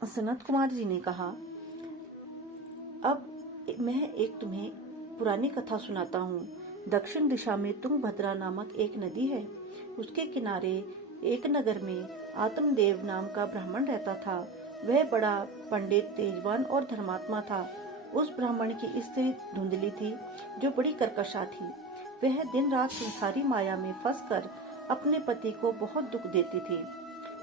सनत कुमार जी ने कहा, अब मैं एक तुम्हें पुरानी कथा सुनाता हूँ। दक्षिण दिशा में तुंगभद्रा नामक एक नदी है। उसके किनारे एक नगर में आत्मदेव नाम का ब्राह्मण रहता था। वह बड़ा पंडित, तेजवान और धर्मात्मा था। उस ब्राह्मण की स्त्री धुंधली थी, जो बड़ी कर्कशा थी। वह दिन रात संसारी माया में फंसकर अपने पति को बहुत दुख देती थी।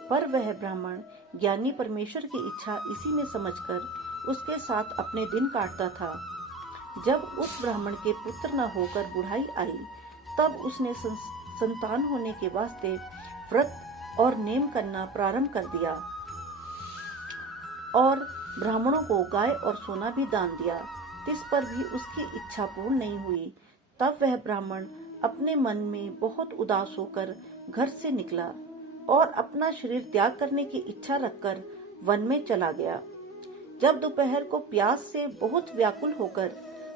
पर वह ब्राह्मण ज्ञानी परमेश्वर की इच्छा इसी में समझकर उसके साथ अपने दिन काटता था। जब उस ब्राह्मण के पुत्र न होकर बुढ़ाई आई, तब उसने संतान होने के वास्ते व्रत और नेम करना प्रारंभ कर दिया और ब्राह्मणों को गाय और सोना भी दान दिया। इस पर भी उसकी इच्छा पूर्ण नहीं हुई। तब वह ब्राह्मण अपने मन में बहुत उदास होकर घर से निकला और अपना शरीर त्याग करने की इच्छा रखकर वन में चला गया। जब दोपहर को प्यास से बहुत व्याकुल होकर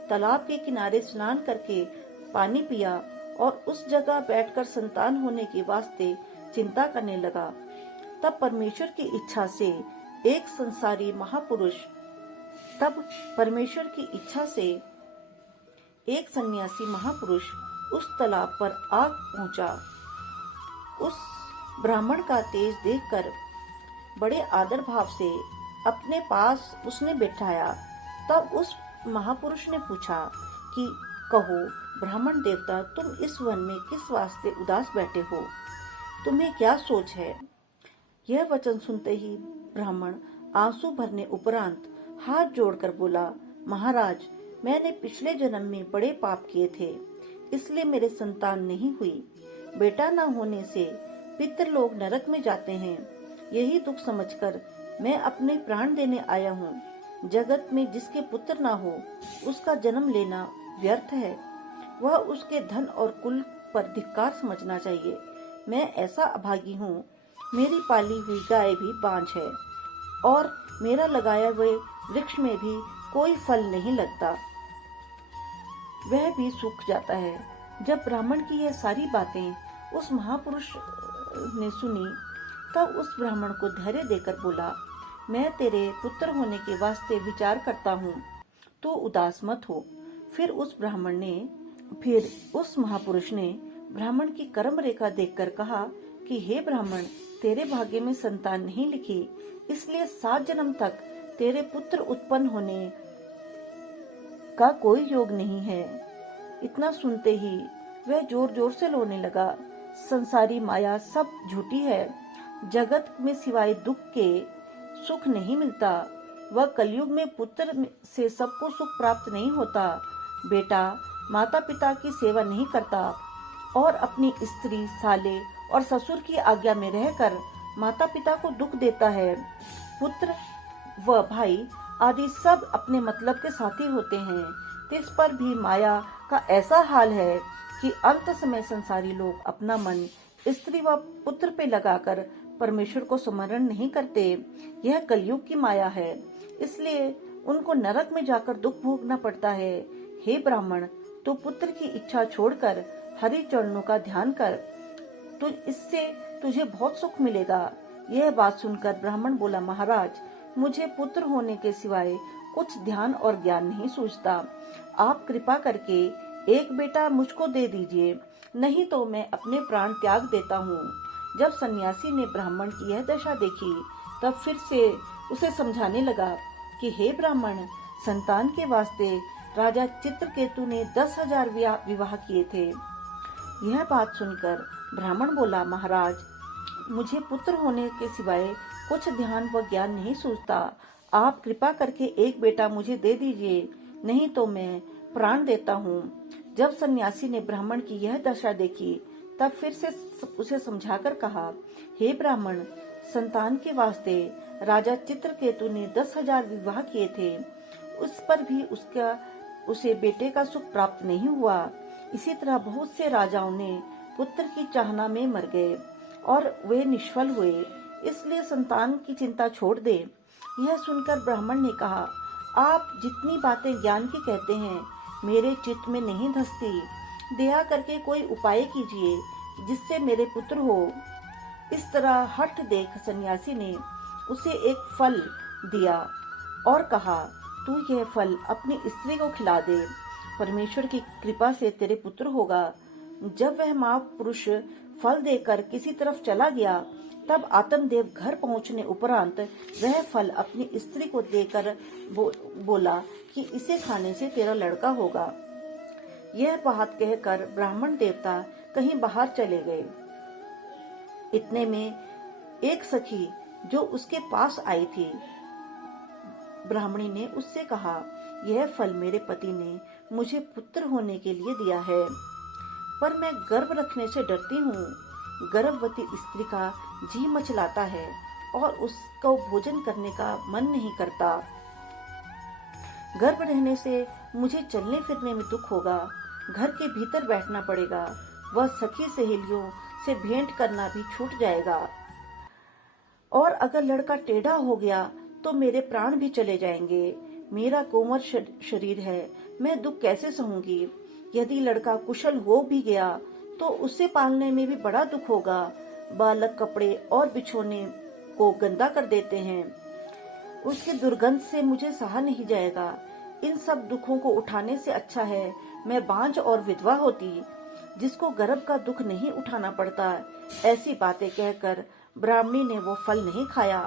तालाब के किनारे स्नान करके पानी पिया और उस जगह बैठकर संतान होने के वास्ते चिंता करने लगा, तब परमेश्वर की इच्छा से एक संसारी महापुरुष एक सन्यासी महापुरुष उस तालाब पर आ पहुंचा। उस ब्राह्मण का तेज देखकर बड़े आदर भाव से अपने पास उसने बैठाया। तब उस महापुरुष ने पूछा कि कहो ब्राह्मण देवता, तुम इस वन में किस वास्ते उदास बैठे हो? तुम्हें क्या सोच है? यह वचन सुनते ही ब्राह्मण आंसू भरने उपरांत हाथ जोड़कर बोला, महाराज, मैंने पिछले जन्म में बड़े पाप किए थे, इसलिए मेरे संतान नहीं हुई। बेटा न होने से पितृ लोग नरक में जाते हैं। यही दुख समझकर मैं अपने प्राण देने आया हूँ। जगत में जिसके पुत्र ना हो, उसका जन्म लेना व्यर्थ है। वह उसके धन और कुल पर धिक्कार समझना चाहिए। मैं ऐसा अभागी हूँ, मेरी पाली हुई गाय भी बांझ है और मेरा लगाया हुए वृक्ष में भी कोई फल नहीं लगता, वह भी सूख जाता है। जब ब्राह्मण की यह सारी बातें उस महापुरुष ने सुनी, तब उस ब्राह्मण को धैर्य देकर बोला, मैं तेरे पुत्र होने के वास्ते विचार करता हूँ, तो उदास मत हो। फिर उस महापुरुष ने ब्राह्मण की कर्म रेखा देखकर कहा कि हे ब्राह्मण, तेरे भाग्य में संतान नहीं लिखी, इसलिए 7 जन्म तक तेरे पुत्र उत्पन्न होने का कोई योग नहीं है। इतना सुनते ही वह जोर जोर से रोने लगा। संसारी माया सब झूठी है। जगत में सिवाय दुख के सुख नहीं मिलता। वह कलयुग में पुत्र से सबको सुख प्राप्त नहीं होता। बेटा माता पिता की सेवा नहीं करता और अपनी स्त्री, साले और ससुर की आज्ञा में रहकर माता पिता को दुख देता है। पुत्र व भाई आदि सब अपने मतलब के साथी होते हैं। इस पर भी माया का ऐसा हाल है कि अंत समय संसारी लोग अपना मन स्त्री व पुत्र पे लगाकर परमेश्वर को स्मरण नहीं करते। यह कलयुग की माया है, इसलिए उनको नरक में जाकर दुख भोगना पड़ता है। हे ब्राह्मण, तू पुत्र की इच्छा छोड़कर हरि चरणों का ध्यान कर, तो इससे तुझे बहुत सुख मिलेगा। यह बात सुनकर ब्राह्मण बोला, महाराज, मुझे पुत्र होने के सिवाय कुछ ध्यान और ज्ञान नहीं सूझता। आप कृपा करके एक बेटा मुझको दे दीजिए, नहीं तो मैं अपने प्राण त्याग देता हूँ। जब सन्यासी ने ब्राह्मण की यह दशा देखी, तब फिर से उसे समझाने लगा कि हे ब्राह्मण, संतान के वास्ते राजा चित्रकेतु ने 10,000 विवाह किए थे। यह बात सुनकर ब्राह्मण बोला, महाराज, मुझे पुत्र होने के सिवाय कुछ ध्यान व ज्ञान नहीं सूझता। आप कृपा करके एक बेटा मुझे दे दीजिए, नहीं तो मैं प्राण देता हूँ। जब सन्यासी ने ब्राह्मण की यह दशा देखी, तब फिर से उसे समझाकर कहा, हे ब्राह्मण, संतान के वास्ते राजा चित्रकेतु ने 10,000 विवाह किए थे, उस पर भी उसे बेटे का सुख प्राप्त नहीं हुआ। इसी तरह बहुत से राजाओं ने पुत्र की चाहना में मर गए और वे निष्फल हुए, इसलिए संतान की चिंता छोड़ दे। यह सुनकर ब्राह्मण ने कहा, आप जितनी बातें ज्ञान की कहते हैं, मेरे चित्त में नहीं धसती। दया करके कोई उपाय कीजिए जिससे मेरे पुत्र हो। इस तरह हठ देख सन्यासी ने उसे एक फल दिया और कहा, तू यह फल अपनी स्त्री को खिला दे, परमेश्वर की कृपा से तेरे पुत्र होगा। जब वह महापुरुष फल देकर किसी तरफ चला गया, तब आत्मदेव घर पहुंचने उपरांत वह फल अपनी स्त्री को देकर बोला कि इसे खाने से तेरा लड़का होगा। यह बात कहकर ब्राह्मण देवता कहीं बाहर चले गए। इतने में एक सखी जो उसके पास आई थी, ब्राह्मणी ने उससे कहा, यह फल मेरे पति ने मुझे पुत्र होने के लिए दिया है, पर मैं गर्भ रखने से डरती हूँ। गर्भवती स्त्री का जी मचलाता है और उसको भोजन करने का मन नहीं करता। गर्भ रहने से मुझे चलने फिरने में दुख होगा, घर के भीतर बैठना पड़ेगा, वह सखी सहेलियों से भेंट करना भी छूट जाएगा, और अगर लड़का टेढ़ा हो गया तो मेरे प्राण भी चले जाएंगे। मेरा कोमल शरीर है, मैं दुख कैसे सहूंगी। यदि लड़का कुशल हो भी गया तो उसे पालने में भी बड़ा दुख होगा। बालक कपड़े और बिछोने को गंदा कर देते हैं, उसकी दुर्गंध से मुझे सहा नहीं जाएगा। इन सब दुखों को उठाने से अच्छा है मैं बांझ और विधवा होती, जिसको गर्भ का दुख नहीं उठाना पड़ता। ऐसी बातें कहकर ब्राह्मणी ने वो फल नहीं खाया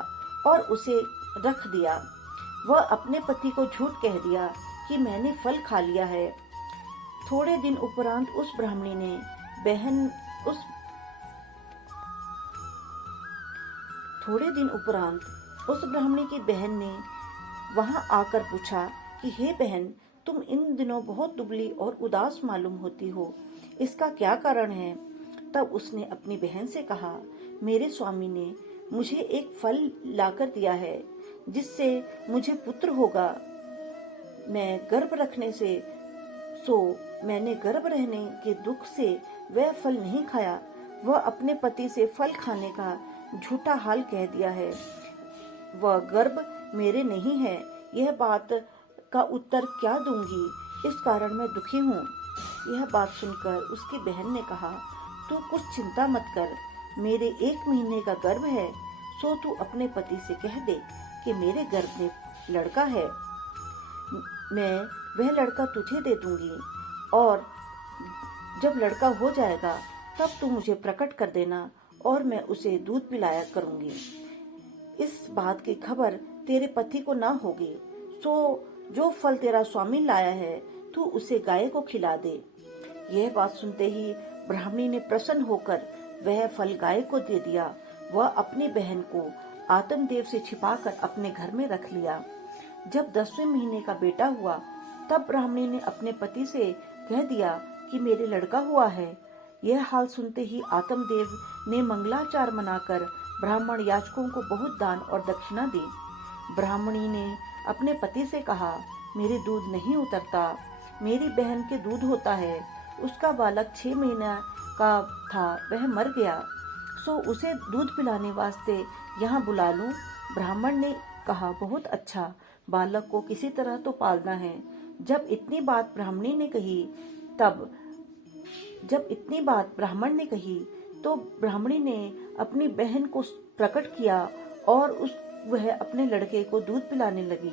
और उसे रख दिया। वह अपने पति को झूठ कह दिया कि मैंने फल खा लिया है। थोड़े दिन उपरांत उस ब्राह्मणी की बहन ने वहां आकर पूछा कि हे बहन, तुम इन दिनों बहुत दुबली और उदास मालूम होती हो, इसका क्या कारण है। तब उसने अपनी बहन से कहा, मेरे स्वामी ने मुझे एक फल लाकर दिया है जिससे मुझे पुत्र होगा। मैंने गर्भ रहने के दुख से वह फल नहीं खाया। वह अपने पति से फल खाने का झूठा हाल कह दिया है। वह गर्भ मेरे नहीं है, यह बात का उत्तर क्या दूंगी, इस कारण मैं दुखी हूँ। यह बात सुनकर उसकी बहन ने कहा, तू कुछ चिंता मत कर, मेरे 1 महीने का गर्भ है, सो तू अपने पति से कह दे कि मेरे गर्भ में लड़का है। मैं वह लड़का तुझे दे दूंगी और जब लड़का हो जाएगा तब तू मुझे प्रकट कर देना और मैं उसे दूध पिलाया करूंगी। इस बात की खबर तेरे पति को ना होगी, सो जो फल तेरा स्वामी लाया है तू उसे गाय को खिला दे। यह बात सुनते ही ब्राह्मणी ने प्रसन्न होकर वह फल गाय को दे दिया। वह अपनी बहन को आत्मदेव से छिपाकर अपने घर में रख लिया। जब 10वें महीने का बेटा हुआ तब ब्राह्मणी ने अपने पति से कह दिया कि मेरे लड़का हुआ है। यह हाल सुनते ही आत्मदेव ने मंगलाचार मनाकर ब्राह्मण याचकों को बहुत दान और दक्षिणा दी। ब्राह्मणी ने अपने पति से कहा, मेरे दूध नहीं उतरता, मेरी बहन के दूध होता है। उसका बालक 6 महीना का था, वह मर गया, सो उसे दूध पिलाने वास्ते यहाँ बुला लूं। ब्राह्मण ने कहा, बहुत अच्छा, बालक को किसी तरह तो पालना है। जब इतनी बात ब्राह्मण ने कही तो ब्राह्मणी ने अपनी बहन को प्रकट किया और वह अपने लड़के को दूध पिलाने लगी।